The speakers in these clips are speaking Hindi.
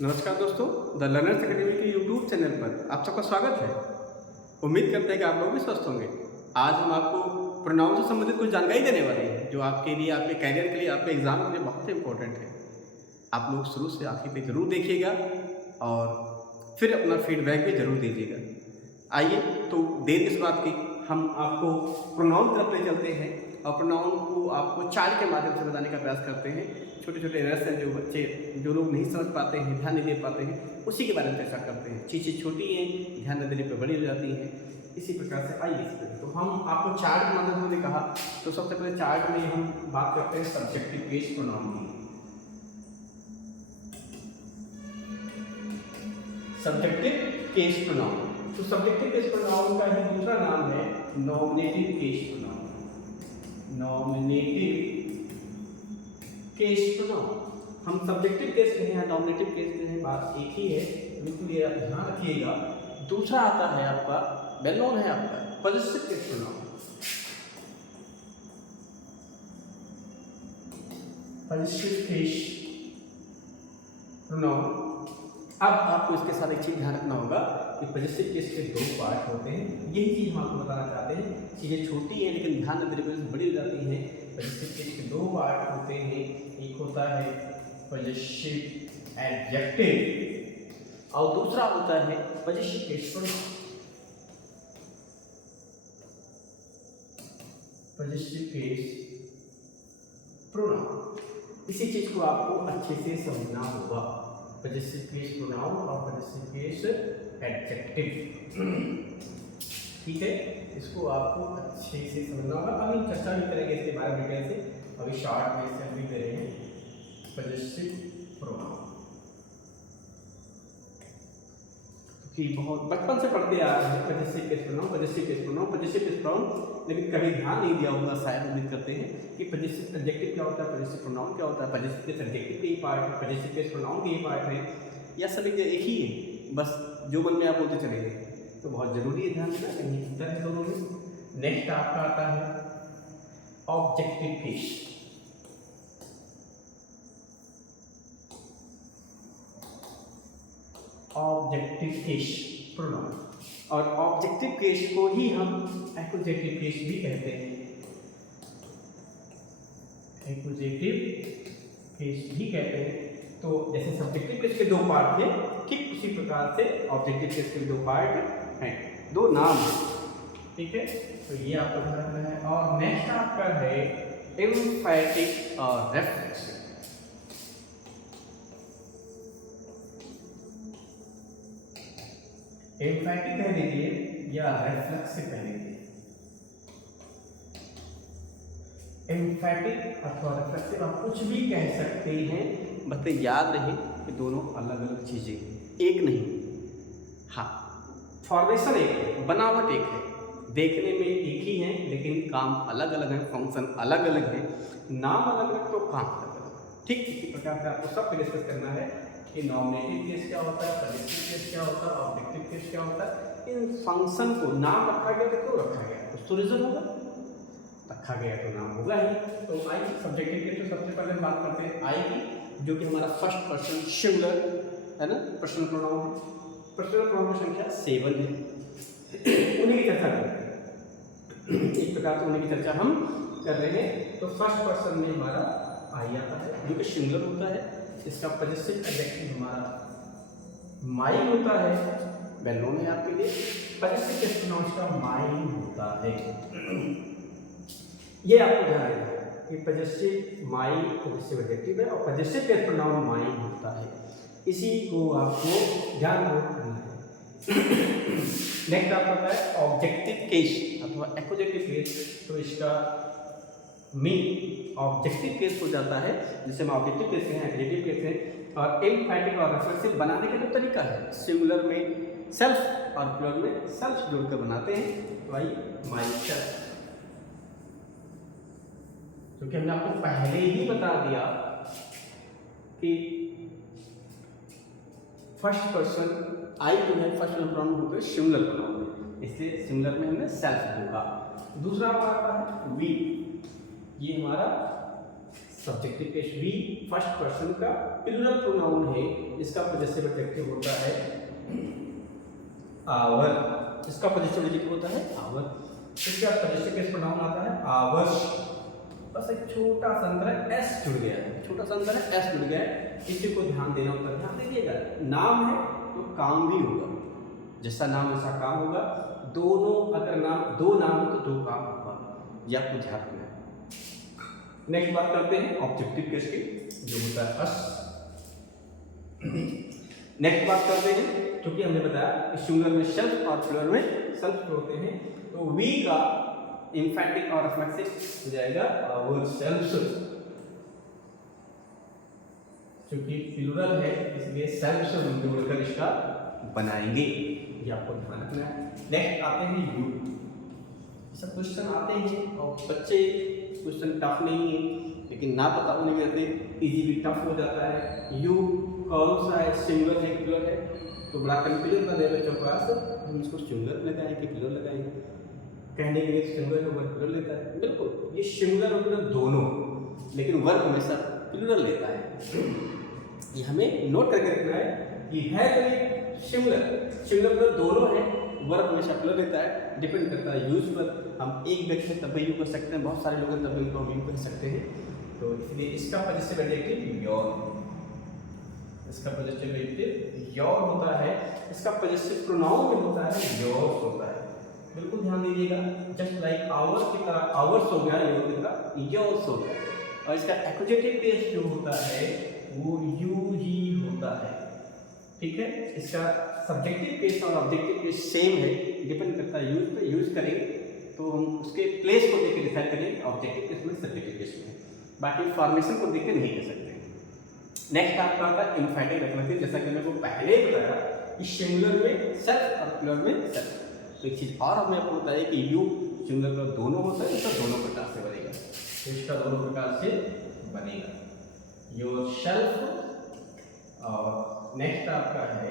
नमस्कार दोस्तों, द लर्नर्स अकेडमी के यूट्यूब चैनल पर आप सबका स्वागत है। उम्मीद करते हैं कि आप लोग भी स्वस्थ होंगे। आज हम आपको प्रोनाउन से संबंधित कुछ जानकारी देने वाले हैं जो आपके लिए, आपके कैरियर के लिए, आपके एग्जाम के लिए बहुत इंपॉर्टेंट है। आप लोग शुरू से आखिर तक जरूर देखिएगा और फिर अपना फीडबैक भी जरूर दीजिएगा। आइए तो देर किस बात की, हम आपको प्रोनाउन तरफ ले चलते हैं और प्रोनाउन को आपको चार्ट के माध्यम से बताने का प्रयास करते हैं। छोटे छोटे एरर्स हैं जो बच्चे, जो लोग नहीं समझ पाते हैं, ध्यान नहीं दे पाते हैं, उसी के बारे में चर्चा करते हैं। चीज़ें छोटी हैं, ध्यान न देने पर बड़ी हो जाती हैं। इसी प्रकार से आइए इस पर तो हम आपको चार्ट के माध्यम से कहा, तो सबसे पहले चार्ट में हम बात करते हैं सब्जेक्टिव केस प्रोनाउन की। सब्जेक्टिव केस प्रोनाउन, तो सब्जेक्टिव केस प्रोनाउन का ही दूसरा नाम है nominative case pronoun. Nominative case pronoun, हम सब्जेक्टिव केस कहें या नॉमिनेटिव केस कहें, बात एक ही है, बिल्कुल ये आप ध्यान रखिएगा। दूसरा आता है आपका, वेल नोन है आपका positive case pronoun. Positive case pronoun, अब आपको इसके साथ एक चीज ध्यान रखना होगा कि पॉजिटिव केस के दो पार्ट होते हैं। यही चीज हम आपको बताना चाहते हैं। चीजें छोटी हैं लेकिन ध्यान न देने पर बड़ी हो जाती हैं। पॉजिटिव केस के दो पार्ट होते हैं, एक होता है पॉजिटिव एडजेक्टिव और दूसरा होता है positive case pronoun. Positive case pronoun, इसी चीज को आपको अच्छे से समझना होगा। पॉजिटिव केस प्रोनाउन और पॉजिटिव केस एडजेक्टिव, ठीक है, इसको आपको अच्छे से समझना होगा। अभी चर्चा भी करेंगे इसके बारे में डिटेल से। अभी शॉर्ट में से हम भी करेंगे पॉजिटिव प्रोनाउन कि बहुत बचपन से पढ़ते आ रहे हैं positive case pronoun, positive case pronoun, positive case pronoun, लेकिन कभी ध्यान नहीं दिया होगा शायद। उम्मीद करते हैं कि पॉजिटिव एडजेक्टिव क्या होता है, पॉजिटिव प्रोनाउन क्या होता है, पॉजिटिव केस एडजेक्टिव के ही पार्ट है, पॉजिटिव केस प्रोनाउन के ही पार्ट है, या सभी एक ही है, बस जो मन में आप बोलते चले गए। तो बहुत जरूरी है ध्यान देना, कहीं अंतर है दोनों में। नेक्स्ट आपका आता है objective case. Objective case pronoun, और ऑब्जेक्टिव केस को ही हम एक्यूजेटिव केस भी कहते हैं। एक्यूजेटिव केस भी कहते हैं। तो जैसे सब्जेक्टिव केस के दो पार्ट थे, ठीक उसी प्रकार से ऑब्जेक्टिव केस के दो पार्ट हैं, दो नाम हैं, ठीक है। तो ये आपको ध्यान रखना है। और नेक्स्ट आपका है एम्फैटिक और रेफ्लेक्सिव। एम्फैटिक कह लीजिए या रेफ्लेक्सिव कह लीजिए। एम्फैटिक अथवा रेफ्लेक्सिव आप कुछ भी कह सकते हैं, बस याद रहे कि दोनों अलग अलग चीजें, एक नहीं। हाँ, फॉर्मेशन एक है, बनावट एक है, देखने में एक ही है लेकिन काम अलग अलग है, फंक्शन अलग अलग है, नाम अलग अलग तो काम अलग अलग। ठीक इसी प्रकार से आपको सब डिस्कस करना है कि नॉमिनेटिव केस क्या होता है, पॉजिटिव केस क्या होता है, ऑब्जेक्टिव केस क्या होता है। इन फंक्शन को नाम रखा गया तो क्यों रखा गया, कुछ तो रीजन होगा, रखा गया तो नाम होगा ही। तो आई सब्जेक्टिव केस, तो सबसे पहले हम बात करते हैं आई की, जो कि हमारा फर्स्ट पर्सन सिंगुलर है ना, पर्सनल प्रोनाउन है। पर्सनल प्रोनाउन की संख्या 7 है, उन्हीं की चर्चा कर रहे हैं। एक प्रकार से उन्हीं की चर्चा हम कर रहे हैं। तो फर्स्ट पर्सन में हमारा आई आता है, जो कि सिंगुलर होता है। इसका पॉजिटिव एडजेक्टिव हमारा माइन होता है, वेल नोन है आपके लिए। पॉजिटिव केस प्रोनाउन का माइन होता है। ये आपको ध्यान रखना है कि पॉजिटिव माइन पॉजिटिव एडजेक्टिव है और पॉजिटिव केस प्रोनाउन माइन होता है। इसी को आपको ध्यान रखना है। नेक्स्ट आपका होता है ऑब्जेक्टिव केस अथवा एक्यूजेटिव केस। तो इसका मीन ऑब्जेक्टिव केस हो जाता है, जिसे हम ऑब्जेक्टिव केस कहें, एक्यूजेटिव केस कहें। और एम्फैटिक और रेफ्लेक्सिव बनाने का जो तरीका है, सिंगुलर में सेल्फ और प्लूरल में सेल्फ जोड़कर बनाते हैं। तो आई माई सेल्फ, क्योंकि हमने आपको पहले ही बता दिया कि फर्स्ट पर्सन आई जो है फर्स्ट प्रोनाउन होते हैं सिंगुलर प्रोनाउन, इसलिए सिंगुलर में हमने सेल्फ जोड़ा। दूसरा हमारा आता है वी, ये हमारा subjective case we first person का प्लूरल प्रोनाउन है, इसका पॉजिटिव एडजेक्टिव होता है आवर, इसका पॉजिटिव एडजेक्टिव होता है आवर। इसका पॉजिटिव केस प्रोनाउन आता है आवर्स। बस एक छोटा सा अंतर है, एस जुड़ गया है, छोटा सा अंतर है, एस जुड़ गया है, इसी को ध्यान देना होता है। ध्यान दीजिएगा, नाम है तो काम भी होगा, जैसा नाम वैसा काम होगा। दोनों अगर नाम दो नाम हो तो दो काम होगा, यह आपको ध्यान रखना है। नेक्स्ट बात करते हैं ऑब्जेक्टिव केस की, जो होता है अस। नेक्स्ट बात करते हैं, क्योंकि हमने बताया कि सिंगुलर में सेल्फ और प्लूरल में सेल्फ होते हैं, तो वी का एम्फैटिक और रिफ्लेक्सिव हो जाएगा आवर सेल्फ। क्योंकि प्लूरल है इसलिए सेल्फ से हम जोड़कर इसका बनाएंगे, ये आपको ध्यान रखना है। नेक्स्ट आते हैं यू। सब क्वेश्चन आते हैं और बच्चे क्वेश्चन टफ नहीं है, लेकिन ना पता होने के रहते इजी भी टफ हो जाता है। यू कौन सा है, सिंगुलर है प्लूरल है, तो बड़ा कंफ्यूजन कर रहे बच्चों के पास, हम इसको सिंगुलर लगाएं कि प्लूरल लगाएंगे। कहने के लिए सिंगुलर का वर्ब प्लूरल लेता है, बिल्कुल ये सिंगुलर और प्लूरल दोनों, लेकिन वर्ब हमेशा प्लूरल लेता है। ये हमें नोट करके रखना है कि है तो सिंगुलर सिंगुलर प्लूरल दोनों है, वर्ब हमेशा प्लूरल लेता है। डिपेंड करता है यूज पर, हम एक व्यक्ति तब भी यू कर सकते हैं, बहुत सारे लोग हैं तब भी उनको यू कर सकते हैं। तो इसलिए इसका पॉजिटिव एडजेक्टिव योर, इसका पॉजिटिव एडजेक्टिव योर होता है, इसका पॉजिटिव प्रोनाउन में होता है योर्स होता है। बिल्कुल ध्यान दीजिएगा, जस्ट लाइक आवर्स की तरह आवर्स हो गया, योर की तरह योर्स हो गया। और इसका एक्यूजेटिव केस जो होता है वो यू ही होता है, ठीक है। इसका सब्जेक्टिव केस और ऑब्जेक्टिव केस सेम है, डिपेंड करता है यूज पे। यूज करेंगे तो हम उसके प्लेस को देख के डिसाइड करेंगे, ऑब्जेक्टिव केस में सब्जेक्टिव केस में, बाकी फॉर्मेशन को देख के नहीं कर सकते। नेक्स्ट आपका आता है एम्फैटिक रिफ्लेक्सिव, जैसा कि मैंने को पहले ही बताया कि सिंगुलर में सेल्फ और प्लूरल में सेल्फ। तो एक चीज और हमें आपको बताया कि यू सिंगुलर प्लूरल दोनों होता है, इसका दोनों प्रकार से बनेगा, तो इसका दोनों प्रकार से बनेगा योरसेल्फ। और नेक्स्ट आपका है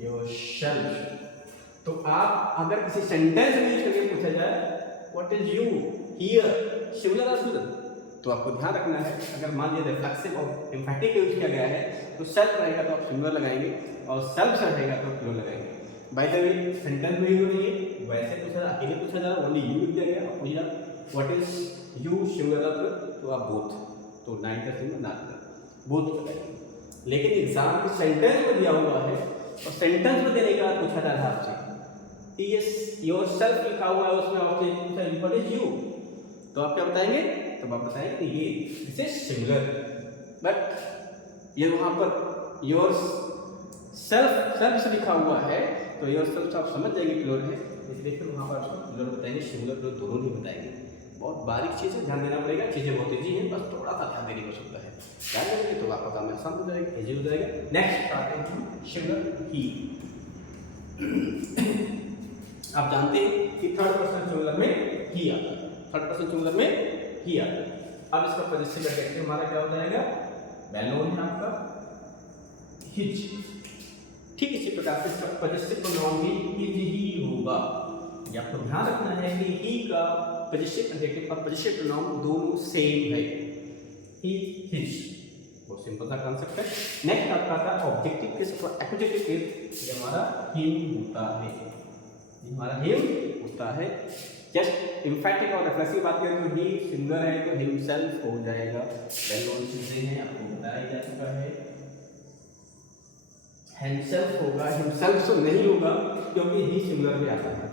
योरसेल्फ। तो आप अगर किसी सेंटेंस में यूज करके पूछा जाए what is you here, singular और प्लूरल, तो आपको ध्यान रखना है, अगर मान लीजिए रिफ्लेक्सिव और एम्फैटिक यूज किया गया है तो सेल्फ रहेगा तो आप सिंगुलर लगाएंगे, और सेल्फ रहेगा तो प्लूरल लगाएंगे। बाय द वे सेंटेंस में यूज नहीं है, वैसे पूछा अकेले पूछा जा रहा है, ओनली यू लिख दिया गया और पूछा व्हाट इज यू सिंगुलर और प्लूरल, तो आप बोथ, तो 9 में ना बोथ लगाएंगे। लेकिन एग्जाम में सेंटेंस में दिया हुआ है और सेंटेंस में देने के बाद पूछा जा रहा है आपसे यस योरसेल्फ लिखा हुआ है, उसमें आपसे पूछा व्हाट इज यू, तो आप क्या बताएंगे, तो आप बताएंगे कि ये दिस इज सिंगुलर, बट ये वहां पर योर्स सेल्फ से लिखा हुआ है, तो योरसेल्फ आप समझ जाएंगे प्लूरल है, इसलिए फिर वहां पर आपको प्लूरल बताएंगे, सिंगुलर प्लूरल दोनों ही बताएंगे। बहुत बारीक चीज़ है, ध्यान देना पड़ेगा, चीज़ें बहुत ईजी हैं, बस थोड़ा सा ध्यान देने की आवश्यकता है, ध्यान देंगे तो आपका काम आसान हो जाएगा, ईजी हो जाएगा। नेक्स्ट आते हैं सिंगुलर ही। आप जानते हैं कि थर्ड पर्सन सिंगुलर में ही आता है, थर्ड पर्सन सिंगुलर में ही आता है। अब इसका पॉजिटिव एडजेक्टिव हमारा क्या हो जाएगा, वेल नोन है आपका हिज। ठीक इसी प्रकार से इसका पॉजिटिव प्रोनाउन भी हिज ही होगा। ये आपको ध्यान रखना है कि ही का पॉजिटिव एडजेक्टिव और पॉजिटिव प्रोनाउन दोनों सेम है, ही हिज, बहुत सिंपल सा कांसेप्ट है। नेक्स्ट आपका आता है ऑब्जेक्टिव केस और एक्यूजेटिव केस, ये हमारा हिम होता है, ये हमारा हिम होता है। जस्ट एम्फैटिक और रिफ्लेक्सिव बात करें तो ही सिंगुलर है तो हिमसेल्फ हो जाएगा, वेल नोन चीजें हैं, आपको बताया जा चुका है। हिमसेल्फ होगा, हिमसेल्फ तो नहीं होगा क्योंकि ही सिंगुलर में आता है,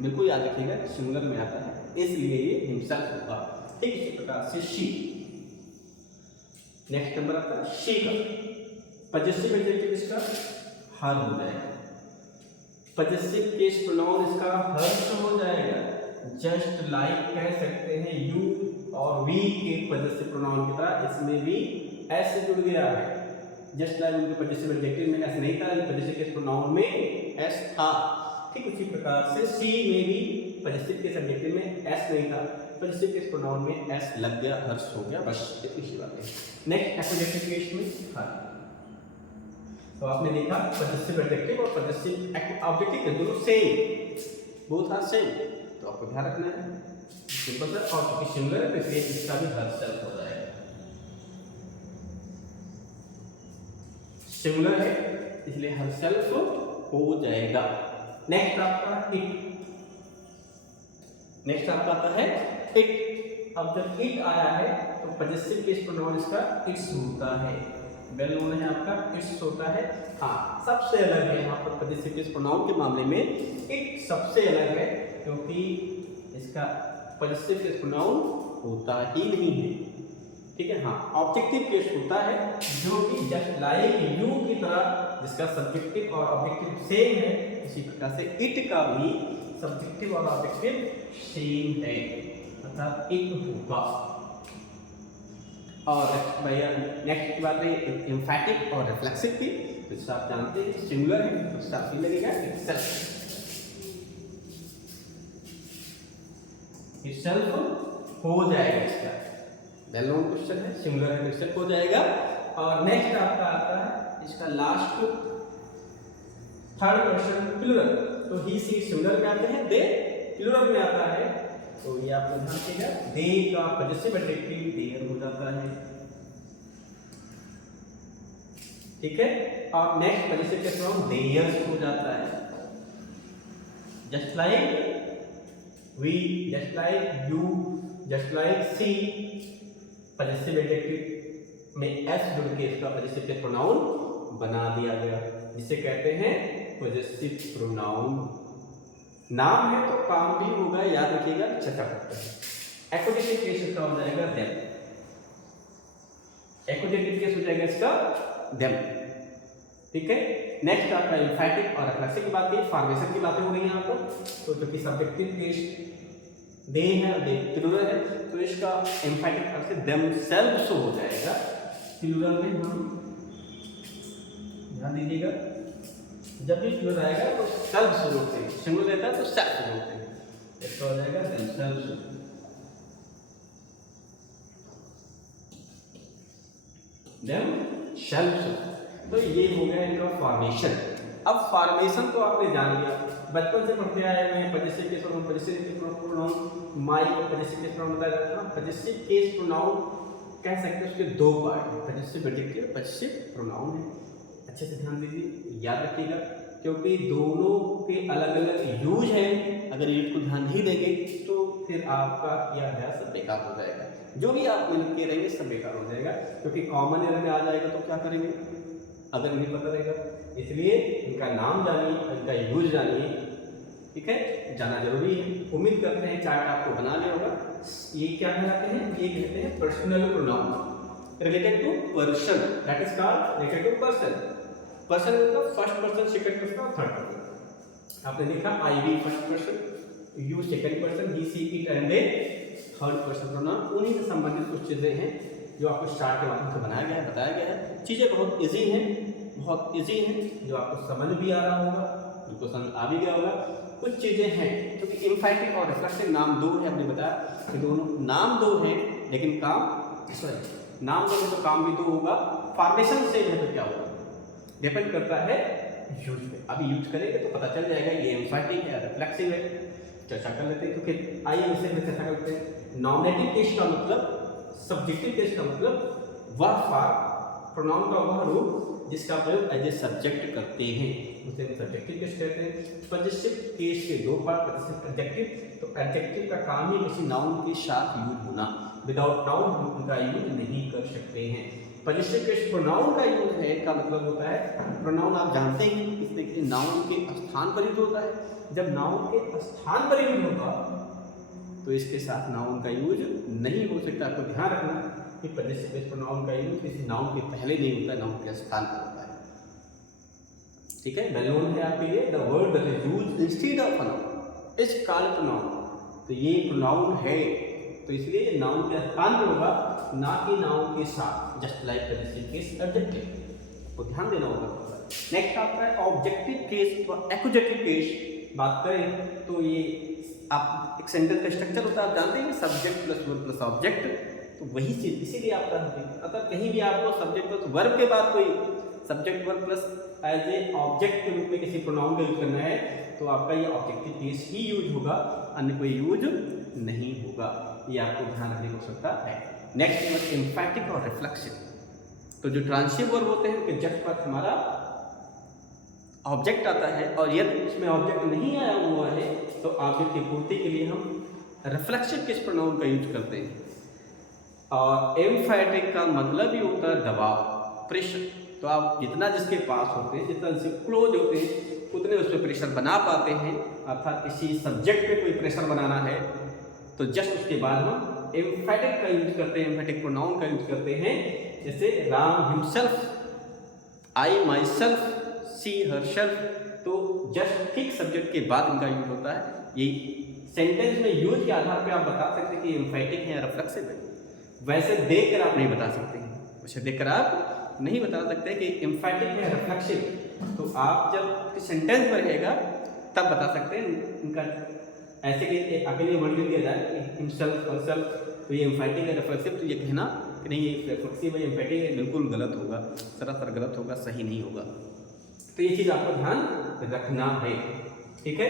बिल्कुल याद रखिएगा सिंगुलर में आता है, इसलिए ये हिमसेल्फ होगा। ठीक इसी प्रकार से शी। नेक्स्ट नंबर आता है शी का पॉजिटिव एडजेक्टिव इसका हर हो जाएगा, पॉजिटिव केस प्रोनाउन इसका हर्ष हो जाएगा। जस्ट लाइक कह सकते हैं यू और वी के पॉजिटिव प्रोनाउन की तरह इसमें भी एस जुड़ गया है। जस्ट लाइक उनके पॉजिटिव एडजेक्टिव में एस नहीं था, पॉजिटिव केस प्रोनाउन में एस था। ठीक उसी प्रकार से सी में भी पॉजिटिव केस एडजेक्टिव में एस नहीं था, पॉजिटिव केस प्रोनाउन में एस लग गया, हर्ष हो गया, बस इतनी सी बात है। नेक्स्ट एक्यूजेटिव केस में हर। तो आपने देखा पॉजिटिव एडजेक्टिव और पॉजिटिव ऑब्जेक्टिव दोनों सेम, बोथ आर सेम, तो आपको ध्यान रखना है सिंपल सा, और क्योंकि सिंगुलर है तो इसलिए इसका भी हर्सेल्फ हो जाएगा। सिंगुलर है इसलिए हर्सेल्फ हो जाएगा। नेक्स्ट आपका इट, नेक्स्ट आपका आता है इट। अब जब इट आया है तो पॉजेसिव केस प्रोनाउन इसका इट्स होता है, वेल नोन है आपका इट्स होता है। हाँ, सबसे अलग है यहाँ पर पॉजेसिव केस प्रोनाउन के मामले में इट सबसे अलग है, क्योंकि इसका पॉजेसिव केस प्रोनाउन होता ही नहीं है, ठीक है। हाँ, ऑब्जेक्टिव केस होता है जो कि जस्ट लाइक यू की तरह जिसका सब्जेक्टिव और ऑब्जेक्टिव सेम है, इसी प्रकार से इट का भी सब्जेक्टिव और ऑब्जेक्टिव सेम है, अर्थात इट होगा। और नेक्स्ट की बात है एम्फैटिक और रिफ्लेक्सिव की, तो आप जानते हैं सिंगुलर है तो साथ ही लगेगा इटसेल्फ, इटसेल्फ हो जाएगा इसका, वेल नोन क्वेश्चन है, सिंगुलर है तो इटसेल्फ हो जाएगा। और नेक्स्ट आपका आता है इसका लास्ट थर्ड क्वेश्चन प्लूरल, तो ही सी सिंगुलर में आते हैं, दे प्लूरल में आता है, तो ये आप ध्यान रखिएगा, दे का पॉजेसिव एडजेक्टिव देयर हो जाता है, ठीक है। और नेक्स्ट पॉजेसिव के प्रोनाउन देयर्स हो जाता है, just like we, just like you, just like she, possessive adjective में एस जुड़ के इसका पॉजेसिव के प्रोनाउन बना दिया गया, जिसे कहते हैं पॉजेसिव प्रोनाउन। नाम है तो काम भी होगा, याद रखिएगा, छठा करता है। एक्वजेक्टिव केस इसका हो जाएगा देम, एक्वजेक्टिव केस हो जाएगा इसका देम, ठीक है। नेक्स्ट आपका एम्फैटिक और रिफ्लेक्सिव की बात की, फॉर्मेशन की बातें हो रही हैं यहाँ पर, तो जो कि सब्जेक्टिव केस दे है और दे प्लूरल है, तो इसका एम्फैटिक अर्थ से देमसेल्व्स हो जाएगा। प्लूरल में हम ध्यान दीजिएगा, जब भी प्लूरल आएगा तो सेल्फ से जोड़ते हैं, सिंगुलर रहता है तो सेल्फ से जोड़ते हैं, इसका हो जाएगा देमसेल्व्स, देमसेल्व्स। तो ये हो गया इनका फॉर्मेशन। अब फॉर्मेशन तो आपने जान लिया, बचपन से पढ़ते आए हैं, possessive case pronoun, possessive case pronoun, my को पॉजेसिव केस प्रोनाउन बताया जाता है। पॉजेसिव केस प्रोनाउन कह सकते हैं उसके दो पार्ट हैं, पॉजेसिव एडजेक्टिव, पॉजेसिव प्रोनाउन है। अच्छे से ध्यान दीजिए, याद रखिएगा, क्योंकि दोनों के अलग अलग यूज हैं, अगर यूज को ध्यान नहीं देंगे तो फिर आपका किया अभ्यास सब बेकार हो जाएगा, जो भी आप मेहनत किए रहेंगे सब बेकार हो जाएगा, क्योंकि कॉमन एरर में आ जाएगा तो क्या करेंगे अगर नहीं पता रहेगा। इसलिए इनका नाम जानिए, इनका यूज जानिए, ठीक है, जाना जरूरी है। उम्मीद करते हैं चार्ट आपको बना लिया होगा। ये क्या कहलाते हैं, ये कहते हैं personal pronoun related to person, that is called related to person. Person मतलब फर्स्ट पर्सन, सेकंड पर्सन और थर्ड पर्सन। आपने देखा I we first person, you second person, he she it and they third person pronoun. उन्हीं से संबंधित कुछ चीजें हैं जो आपको चार्ट के माध्यम से बनाया गया है, बताया गया है। चीजें बहुत इजी हैं, बहुत इजी हैं, जो आपको समझ भी आ रहा होगा, जिनको समझ आ भी गया होगा। कुछ चीजें हैं क्योंकि एम्फैटिक और रिफ्लेक्सिव नाम दो है, हमने बताया कि दोनों नाम दो हैं लेकिन काम सॉरी नाम दो है तो काम भी दो होगा। फॉर्मेशन से है तो क्या होगा, डिपेंड करता है यूज पे। अभी यूज करेंगे तो पता चल जाएगा ये एम्फैटिक है रिफ्लेक्सिव है। चर्चा कर लेते हैं, क्योंकि आइए इसे में चर्चा करते हैं। नॉमिनेटिव केस का मतलब, सब्जेक्टिव केस का मतलब वह फॉर्म, प्रोनाउन का वह रूप जिसका प्रयोग एज ए सब्जेक्ट करते हैं, उसे हम सब्जेक्टिव केस कहते हैं। पॉजेसिव केस के दो पार्ट, पॉजेसिव एडजेक्टिव। तो एडजेक्टिव का काम ही किसी नाउन के साथ यूज होना, विदाउट नाउन हम उनका यूज नहीं कर सकते हैं। पॉजेसिव केस प्रोनाउन का यूज है का मतलब होता है, प्रोनाउन आप जानते हैं इसमें किसी नाउन के स्थान पर यूज होता है। जब नाउन के स्थान पर यूज होगा तो इसके साथ नाउन का यूज नहीं हो सकता। आपको ध्यान रखना कि पॉजेसिव केस प्रोनाउन का यूज किसी नाउन के पहले नहीं होता, नाउन के स्थान पर होता है, ठीक है। वेल नोन है आपके लिए, the word that is used instead of a noun is called pronoun. तो ये प्रोनाउन है तो इसलिए ये नाउन के स्थान पर होगा, ना कि नाउन के साथ, just like possessive case adjective को ध्यान देना होगा। नेक्स्ट आपका है ऑब्जेक्टिव केस और एक्वजेक्टिव केस। बात करें तो ये आप एक सेंटेंस का स्ट्रक्चर होता है, आप जानते हैं subject plus verb plus object, तो वही चीज इसीलिए आप करते हैं। अगर कहीं भी आपको सब्जेक्ट प्लस वर्ब के बाद कोई subject verb plus as a object के रूप में किसी प्रोनाउन का यूज करना है तो आपका ये ऑब्जेक्टिव केस ही यूज होगा, अन्य कोई यूज नहीं होगा। ये आपको ध्यान रखने की आवश्यकता है। नेक्स्ट है एम्फैटिक और रिफ्लेक्सिव। तो जो ट्रांसिटिव वर्ब होते हैं उनके जस्ट पर हमारा ऑब्जेक्ट आता है, और यदि उसमें ऑब्जेक्ट नहीं आया हुआ है तो ऑब्जेक्ट की पूर्ति के लिए हम रिफ्लेक्सिव किस प्रोनाउन का यूज करते हैं। और एम्फैटिक का मतलब ही होता है दबाव, प्रेशर। तो आप जितना जिसके पास होते हैं, जितना जिससे क्लोज होते हैं, उतने उस पर प्रेशर बना पाते हैं। अर्थात किसी सब्जेक्ट पे कोई प्रेशर बनाना है तो जस्ट उसके बाद हम एम्फैटिक का यूज करते हैं, एम्फैटिक प्रोनाउन का यूज करते हैं। जैसे Ram himself, I myself, she herself. तो जस्ट ठीक सब्जेक्ट के बाद इनका यूज होता है। ये सेंटेंस में यूज के आधार पे आप बता सकते हैं कि एम्फैटिक है या रिफ्लेक्सिव है। वैसे देखकर आप नहीं बता सकते हैं, वैसे देखकर आप नहीं बता सकते कि एम्फैटिक है या रिफ्लेक्सिव। तो आप जब सेंटेंस में रहेगा तब बता सकते हैं इनका। ऐसे कि अकेले वर्ड लिख दिया जाए हिमसेल्फ हरसेल्फ, तो ये एम्फैटिक है रिफ्लेक्सिव, तो ये कहना कि नहीं ये रिफ्लेक्सिव है एम्फैटिक है बिल्कुल गलत होगा, सरासर गलत होगा, सही नहीं होगा। तो ये चीज़ आपको ध्यान रखना है, ठीक है।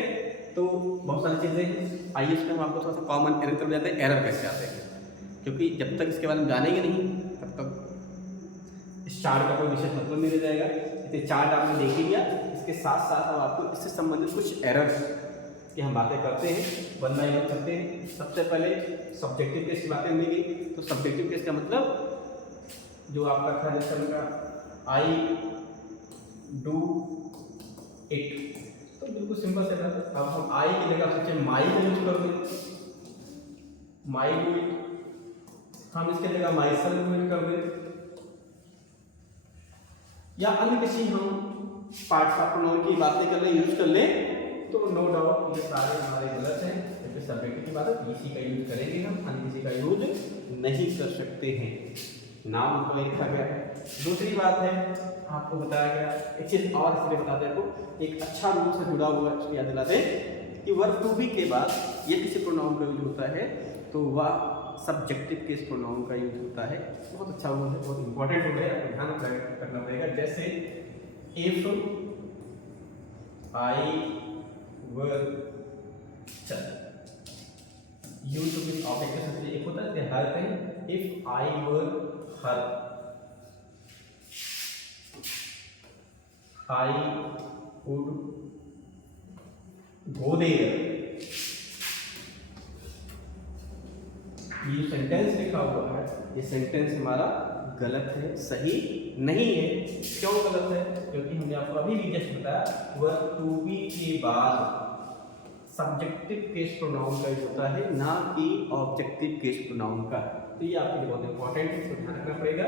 तो बहुत सारी चीज़ें हैं, आइए इसमें हम आपको थोड़ा सा कॉमन एरर कर जाते हैं। एरर कैसे आते हैं, क्योंकि जब तक इसके बारे में जानेंगे नहीं तब तक इस चार्ट का कोई विशेष मतलब नहीं रह जाएगा। इसे चार्ट आपने देख ही लिया, इसके साथ साथ अब आपको इससे संबंधित कुछ एरर्स की हम बातें करते हैं, वन बाय वन करते हैं। सबसे पहले सब्जेक्टिव केस की बातें मिलेगी। तो सब्जेक्टिव केस का मतलब जो आपका था जैसे का आई डू इट, तो बिल्कुल सिंपल से था। अब हम आई की जगह सोचे माई का यूज कर दें, माई डू इट। हम इसके जगह माई सेल्फ यूज कर दें, या अन्य किसी हम पार्ट्स ऑफ प्रोनाउन की बातें कर ले, यूज कर ले, तो नो डाउट ये सारे हमारे गलत हैं। क्योंकि सब्जेक्टिव की बात है, इसी का यूज करेंगे हम, अन्य किसी का यूज नहीं कर सकते हैं। नाम को लिखा गया है। दूसरी बात है आपको बताया गया एक चीज और, इसलिए बताते हैं आपको एक अच्छा रूल से जुड़ा हुआ है, याद दिलाते हैं कि वर्ब टू बी के बाद ये किसी प्रोनाउन का यूज होता है तो वह सब्जेक्टिव केस प्रोनाउन का यूज होता है। बहुत अच्छा रूल है, बहुत इंपॉर्टेंट रूल है, आपको ध्यान रखना पड़ेगा। जैसे इफ आई वर चल, यूज टू बी ऑब्जेक्ट के साथ एक होता है हर कहीं। If I were her, I would go there। ये सेंटेंस लिखा हुआ है, ये सेंटेंस हमारा गलत है, सही नहीं है। क्यों गलत है? क्योंकि हमने आपको अभी भी जस्ट बताया वर्ब टू बी के बाद सब्जेक्टिव केस प्रोनाउन का यूज होता है, ना कि ऑब्जेक्टिव केस प्रोनाउन का। तो ये आपके लिए बहुत इंपॉर्टेंट है, इसको ध्यान रखना पड़ेगा।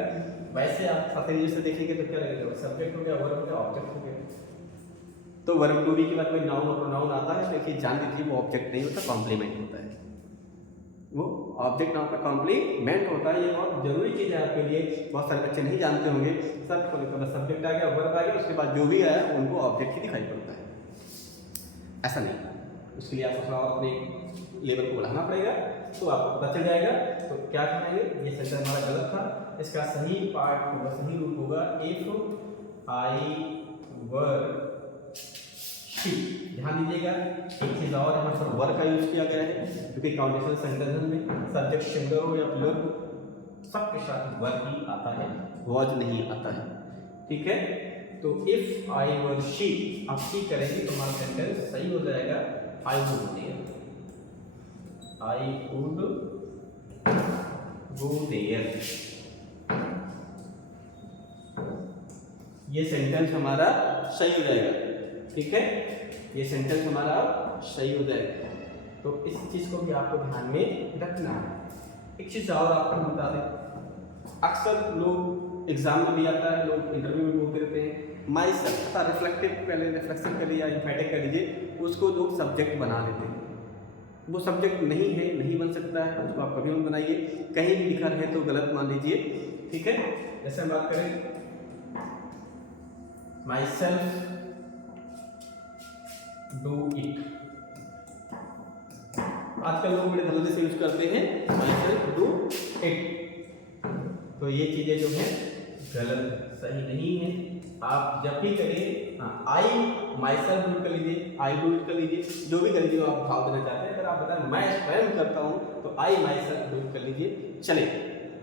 वैसे आप साथी से देखेंगे तो क्या लगेगा, सब्जेक्ट हो गया, वर्ब हो गया, ऑब्जेक्ट हो गया। तो वर्ब टू बी के बाद कोई नाउन और प्रोनाउन आता है तो देखिए जान लीजिए वो ऑब्जेक्ट नहीं होता, कॉम्प्लीमेंट होता है। वो ऑब्जेक्ट नाउन का कॉम्प्लीमेंट होता है। ये बहुत जरूरी चीज़ है आपके लिए, बहुत सारे बच्चे नहीं जानते होंगे। सब सब्जेक्ट आ गया, वर्ब आ गया, उसके बाद जो भी आया उनको ऑब्जेक्ट ही दिखाई पड़ता है। ऐसा नहीं, उसके लिए आपको थोड़ा अपने लेवल को बढ़ाना पड़ेगा, तो आपको पता चल जाएगा। तो क्या करेंगे, ये सेंटेंस हमारा गलत था, इसका सही पार्ट होगा, सही रूप होगा इफ आई वर शी। ध्यान दीजिएगा एक चीज़ और, यहाँ पर वर का यूज किया गया है क्योंकि काउंटेशनल सेंटेंस में सब्जेक्ट सिंगुलर हो या प्लूरल सबके साथ वर ही आता है, वॉज नहीं आता है, ठीक है। तो इफ आई वर शी, आप शी करेंगे तो हमारा सेंटेंस सही हो जाएगा। I would go there, I would go there. ये सेंटेंस हमारा सही हो जाएगा, ठीक है। ये सेंटेंस हमारा सही हो जाएगा। तो इस चीज को भी आपको ध्यान में रखना है। एक चीज और आपको बता दें, अक्सर लोग एग्जाम में भी आता है, लोग इंटरव्यू में बोलते रहते हैं माई सेल्फ, रिफ्लेक्टिव पहले रिफ्लेक्शन कर लीजिए या इम्फैटिक कर लीजिए, उसको लोग सब्जेक्ट बना लेते हैं। वो सब्जेक्ट नहीं है, नहीं बन सकता है, उसको आप कभी मत बनाइए। कहीं भी लिखा रहे तो गलत मान लीजिए, ठीक है। जैसे हम बात करें माई सेल्फ डू इट, आजकल लोग बड़े जल्दी से यूज करते हैं माई सेल्फ डू इट। तो ये चीजें जो है गलत है, सही नहीं है। आप जब भी करिए, हाँ, आई माई सेल्फ डू इट कर लीजिए, आई डू इट कर लीजिए, जो भी कर लीजिए आप भाव देना चाहते हैं। अगर आप बताएं मैं स्वयं करता हूँ तो आई माई सेल्फ डू इट कर लीजिए, चलेगा।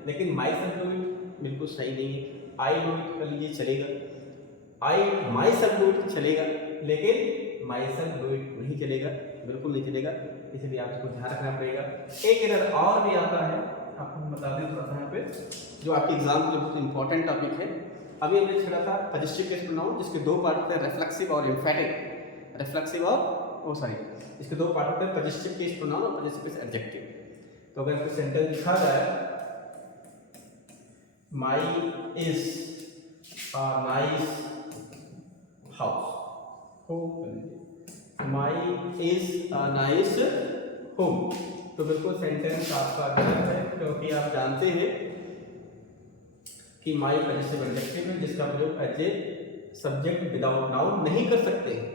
लेकिन माई सेल्फ डू इट बिल्कुल सही नहीं है। आई डू इट कर लीजिए, चलेगा। आई माई सेल्फ डू इट चलेगा, लेकिन माई सेल्फ डू इट नहीं चलेगा, बिल्कुल नहीं चलेगा। इसलिए आप इसको ध्यान रखना पड़ेगा। एक एरर और भी आता है, आपको हम बता दें थोड़ा सा यहाँ पे, जो आपके एग्जाम के लिए बहुत इंपॉर्टेंट टॉपिक है। अभी हमने छेड़ा था पॉजिटिव केस प्रोनाउन, जिसके दो पार्ट होते हैं, रिफ्लेक्सिव और एम्फैटिक। रिफ्लेक्सिव और इसके दो पार्ट होते हैं, पॉजिटिव केस प्रोनाउन और पॉजिटिव केस एडजेक्टिव। तो अगर कोई सेंटेंस लिखा जाए, my is a nice house, my is a nice home, तो बिल्कुल सेंटेंस आपका गलत है, क्योंकि आप जानते हैं कि माई पॉजिटिव एडजेक्टिव है, जिसका प्रयोग as a subject without noun नहीं कर सकते हैं,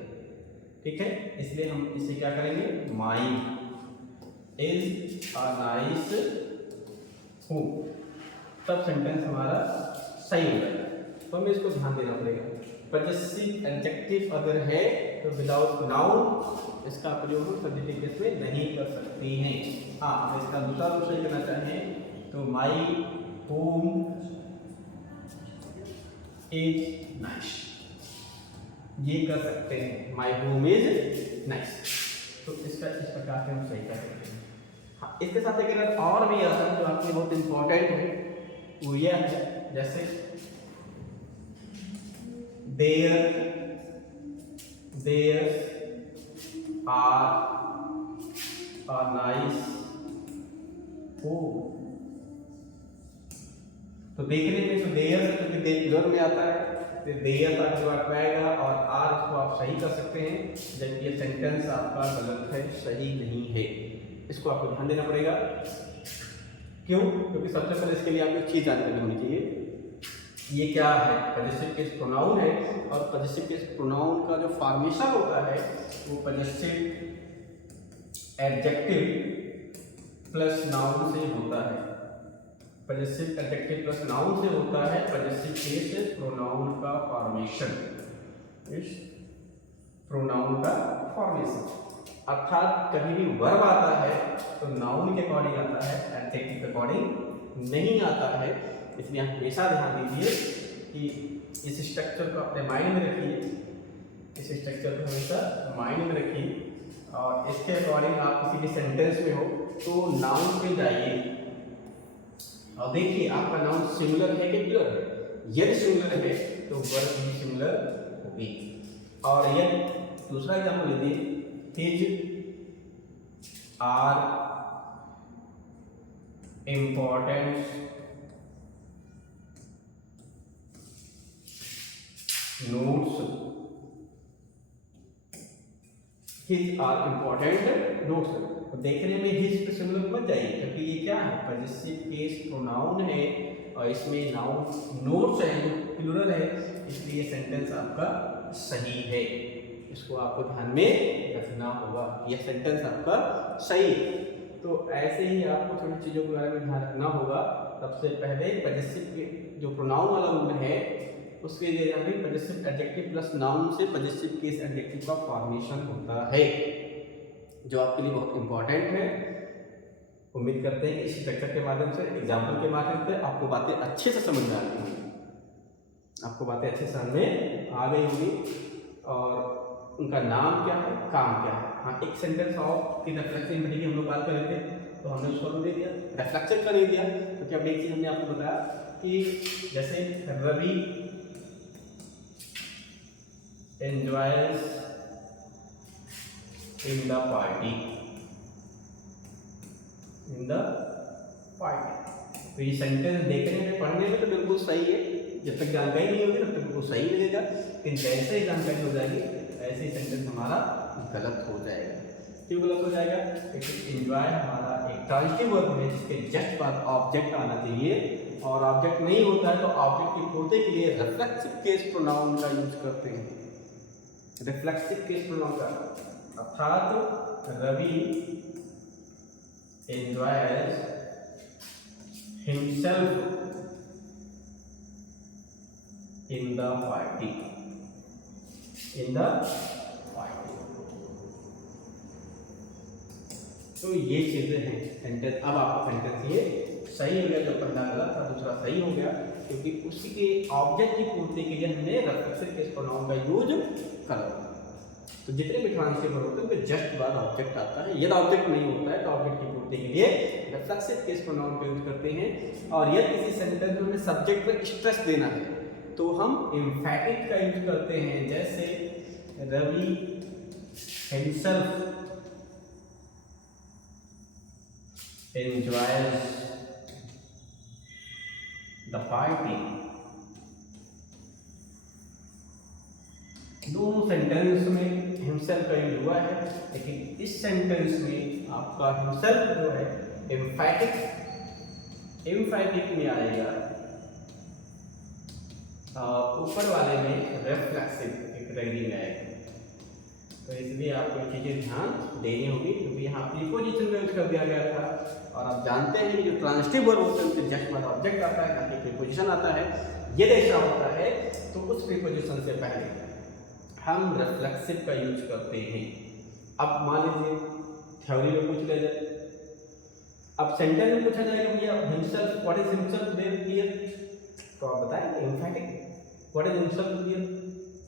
ठीक है। इसलिए हम इसे क्या करेंगे, माई इज अ नाइस होम, तब सेंटेंस हमारा सही हो जाएगा। तो हमें इसको ध्यान देना पड़ेगा। पॉजिटिव एडजेक्टिव अगर है तो विदाउट नाउन इसका प्रयोग हम पॉजिटिव केस में नहीं कर सकते हैं। हाँ, अगर इसका दूसरा रूप से करना चाहें तो माई होम इज नाइस, ये कर सकते हैं, माई होम इज नाइस। तो इसका इस प्रकार से हम सही कर सकते हैं। हाँ, इसके साथ एक अगर और भी आता है जो आपके बहुत इंपॉर्टेंट है, वो यह है, जैसे there are a nice home. तो देखने में तो देयर क्योंकि प्लूरल में आता है, तो देयर का जो आपका आएगा और आर को आप सही कर सकते हैं, जबकि ये सेंटेंस आपका गलत है, सही नहीं है। इसको आपको ध्यान देना पड़ेगा। क्यों? क्योंकि सबसे पहले इसके लिए आपको एक चीज जानकारी होनी चाहिए, ये क्या है, पॉजिटिव केस प्रोनाउन है, और पॉजिटिव केस प्रोनाउन का जो फॉर्मेशन होता है वो पॉजिटिव एडजेक्टिव प्लस नाउन से होता है। पॉजिटिव एडजेक्टिव प्लस नाउन से होता है पॉजिटिव केस प्रोनाउन का फॉर्मेशन, इस प्रोनाउन का फॉर्मेशन। अर्थात कभी भी वर्ब आता है तो नाउन के अकॉर्डिंग आता है, एडजेक्टिव के अकॉर्डिंग नहीं आता है। इसलिए आप हमेशा ध्यान दीजिए कि इस स्ट्रक्चर को अपने माइंड में रखिए, इस स्ट्रक्चर को हमेशा माइंड में रखिए, और इसके अकॉर्डिंग आप किसी भी सेंटेंस में हो तो नाउन पे जाइए और देखिए आपका नाउन सिंगुलर है कि प्लूरल है। यदि सिंगुलर है तो वर्ब भी सिंगुलर होगी। और यदि दूसरा एग्जाम्पल लीजिए, his are important notes, his are important notes. तो देखने में हिज पे सिंगुलर मत जाइए, क्योंकि ये क्या है, पॉजिटिव केस प्रोनाउन है और इसमें नाउन नोट्स है जो प्लूरल है, इसलिए सेंटेंस आपका सही है। इसको आपको ध्यान में रखना होगा, यह सेंटेंस आपका सही है। तो ऐसे ही आपको थोड़ी चीज़ों के बारे में ध्यान रखना होगा। सबसे पहले पॉजिटिव जो प्रोनाउन वाला रूल है उसके लिए अभी पॉजिटिव एडजेक्टिव प्लस नाउन से पॉजिटिव केस एडजेक्टिव का फॉर्मेशन होता है, जो आपके लिए बहुत इंपॉर्टेंट है। उम्मीद करते हैं कि इस स्ट्रक्चर के माध्यम से, एग्जाम्पल के माध्यम से आपको बातें अच्छे से समझ में आ गई होंगी, आपको बातें अच्छे से समझ में आ गई होंगी, और उनका नाम क्या है, काम क्या है। हाँ, एक सेंटेंस ऑफ की रिफ्लेक्सिव की हम लोग बात कर रहे थे, तो हमने उसको दे दिया, रिफ्लेक्शन का नहीं दिया, क्योंकि अब एक चीज हमने आपको बताया कि जैसे Ravi enjoys in the party, तो ये सेंटेंस देखने में पढ़ने में तो बिल्कुल सही है, जब तक जानकारी नहीं होगी तब तक बिल्कुल सही लगेगा, लेकिन जैसे ही जानकारी हो जाएगी ऐसे ही सेंटेंस हमारा गलत हो जाएगा। क्यों गलत हो जाएगा? क्योंकि एंजॉय हमारा एक ट्रांजिटिव वर्ब है जिसके जस्ट बाद ऑब्जेक्ट आना चाहिए, और ऑब्जेक्ट नहीं होता है तो ऑब्जेक्ट की पूर्ति के लिए रिफ्लेक्सिव केस प्रोनाउन का यूज करते हैं। रिफ्लेक्सिव केस प्रोनाउन का अर्थात Ravi enjoys himself in the party, in the party. तो ये चीजें हैं सेंटेंस। अब आपका सेंटेंस ये सही हो गया, जो पहला गलत था दूसरा सही हो गया, क्योंकि उसी के ऑब्जेक्ट की पूर्ति के लिए हमने रेफ्लेक्सिव केस प्रोनाउन का यूज करा। तो जितने भी ट्रांसिटिव होते हैं उनके जस्ट बाद ऑब्जेक्ट आता है। यदि ऑब्जेक्ट नहीं होता है तो ऑब्जेक्ट की पूर्ति के लिए रेफ्लेक्सिव केस प्रोनाउन का यूज करते हैं। और यदि किसी सेंटेंस में सब्जेक्ट पर स्ट्रेस देना है तो हम एम्फैटिक का यूज करते हैं, जैसे Ravi himself enjoys the party। दोनों सेंटेंस में हिमसेल्फ का यूज हुआ है, लेकिन इस सेंटेंस में आपका हिमसेल्फ जो है एम्फैटिक में आएगा, ऊपर वाले में रिफ्लेक्सिव कैटेगरी में आएगा। तो इसलिए आपको चीज़ें ध्यान देनी होगी, क्योंकि यहाँ प्रीपोजिशन में यूज कर दिया गया था। और आप जानते हैं कि जो ट्रांसिटिव वर्ब होते हैं उनसे जस्ट बाद ऑब्जेक्ट आता है, ताकि प्रीपोजिशन आता है। यदि ऐसा होता है तो उस प्रीपोजिशन से पहले हम रिफ्लेक्सिव का यूज करते हैं। अब मान लीजिए थ्योरी में पूछ लिया जाए, अब सेंटेंस में पूछा जाएगा भैया himself, what is himself there here, तो आप बताएंगे emphatic. What is himself here,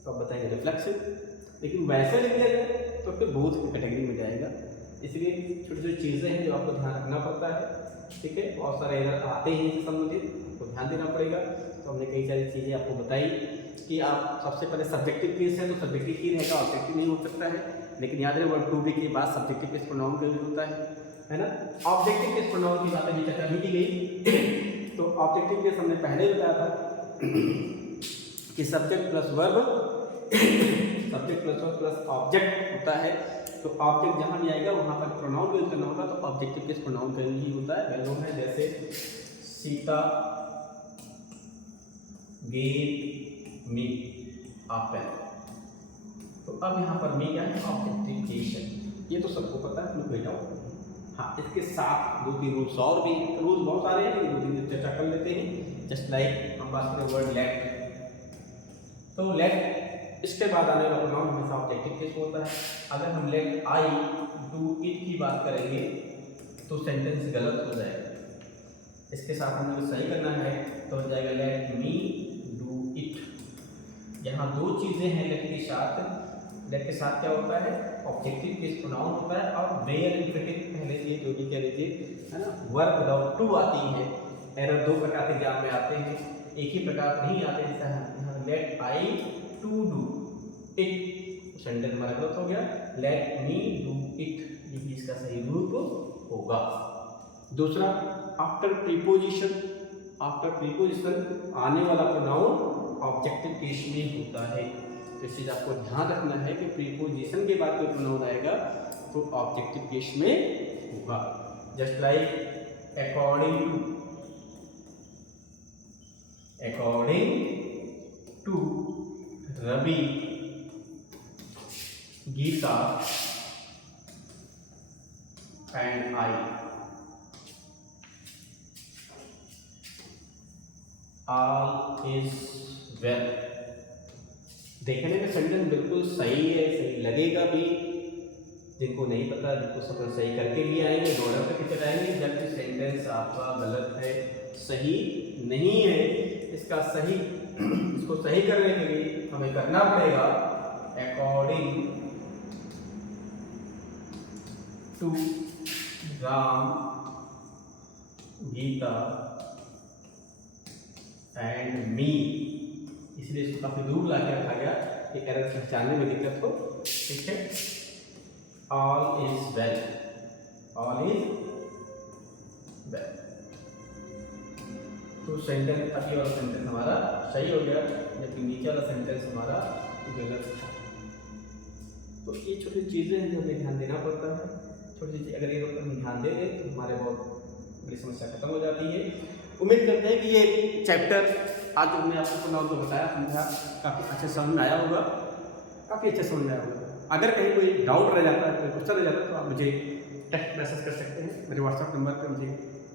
तो आप बताएंगे रिफ्लेक्सिव। लेकिन वैसे लिख लिया जाए तो फिर बोथ की कैटेगरी में जाएगा। इसलिए छोटी छोटी चीज़ें हैं जो आपको ध्यान रखना पड़ता है, ठीक है। बहुत सारे एरर आते हैं इससे संबंधित, तो ध्यान देना पड़ेगा। तो हमने कई सारी चीज़ें आपको बताई कि आप सबसे पहले सब्जेक्टिव केस है तो सब्जेक्टिव ही रहेगा, ऑब्जेक्टिव नहीं हो सकता है। लेकिन याद रहे वर्ब टू बी के बाद सब्जेक्टिव केस प्रोनाउन का यूज होता है ना। ऑब्जेक्टिव केस प्रोनाउन की बातें भी चर्चा नहीं की गई। तो ऑब्जेक्टिव केस हमने पहले बताया था कि subject plus verb plus object होता है। तो ऑब्जेक्ट जहां भी आएगा वहां पर प्रोनाउन यूज करना होगा, तो ऑब्जेक्टिव केस प्रोनाउन का यूज ही होता है। वैल्यू है जैसे सीता गेव मी एप्पल। तो अब यहाँ पर मी क्या है, ऑब्जेक्टिव केस। ये तो सबको पता है, मैं बेटा हाँ, इसके साथ दो तीन रूल्स और भी, रूल्स बहुत सारे हैं लेकिन दो तीन चर्चा कर लेते हैं। जस्ट लाइक हम बात करें वर्ड लेट, तो लेट इसके बाद आने वाला प्रोनाउन हमेशा ऑब्जेक्टिव केस होता है। अगर हम लेट आई डू इट की बात करेंगे तो सेंटेंस गलत हो जाएगा। इसके साथ हमें सही करना है तो हो जाएगा लेट मी डू इट। यहाँ दो चीज़ें हैं लेट के साथ। लेट के साथ क्या होता है, ऑब्जेक्टिव केस प्रोनाउन होता है। और वेयर इन्फिनिटिव पहले से जो भी कह लीजिए है ना, वर्ब विदाउट टू आती है। एरर दो प्रकार के एग्जाम में आते हैं, एक ही प्रकार नहीं आते हैं। Let I to do it, sentence हमारा गलत हो गया। लेट मी डू इट, ये भी इसका सही रूप होगा। दूसरा, आफ्टर प्रीपोजिशन, आफ्टर प्रीपोजिशन आने वाला प्रोनाउन ऑब्जेक्टिव केस में होता है। तो इस चीज आपको ध्यान रखना है कि प्रीपोजिशन के बाद कोई प्रोनाउन आएगा तो ऑब्जेक्टिव केस में होगा। Just like according to Ravi, Geeta and I, all is well. देखने में सेंटेंस बिल्कुल सही है, सही लगेगा भी। जिनको नहीं पता, जिनको सब सही करके भी आएंगे, डॉलर पे कितने आएंगे, जबकि सेंटेंस आपका गलत है, सही नहीं है। इसका सही, इसको सही करने के लिए हमें करना पड़ेगा according to Ram, Geeta and me. इसलिए इसको काफी दूर लाके रखा गया कि एरर पहचानने में दिक्कत हो, ठीक है। All is well, all is well. तो सेंटेंस अभी वाला सेंटेंस हमारा सही हो गया, लेकिन नीचे वाला सेंटेंस हमारा गलत था। तो ये छोटी चीज़ें हैं जो हमें ध्यान देना पड़ता है। छोटी चीज़ अगर ये लोग हम ध्यान दे दें तो हमारे बहुत बड़ी समस्या खत्म हो जाती है। उम्मीद करते हैं कि ये चैप्टर आज जो हमने आपको प्रोनाउन को बताया, समझा, काफ़ी अच्छे समझ में आया होगा, काफ़ी अच्छे समझ में आया होगा। अगर कहीं कोई डाउट रह जाता है, कोई क्वेश्चन रह जाता है, तो आप मुझे टेक्स्ट मैसेज कर सकते हैं। मेरे व्हाट्सएप नंबर पर मुझे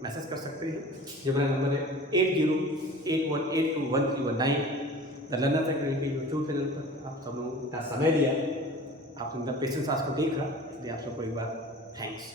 मैसेज कर सकते हैं, जो मेरा नंबर है 8081821319। द लर्नर सेक्रेटरी के यूट्यूब चैनल पर आप सब लोगों ने इतना समय दिया, आप इतना पेशेंस आज को देखा, इसलिए आप सबको एक बार थैंक्स।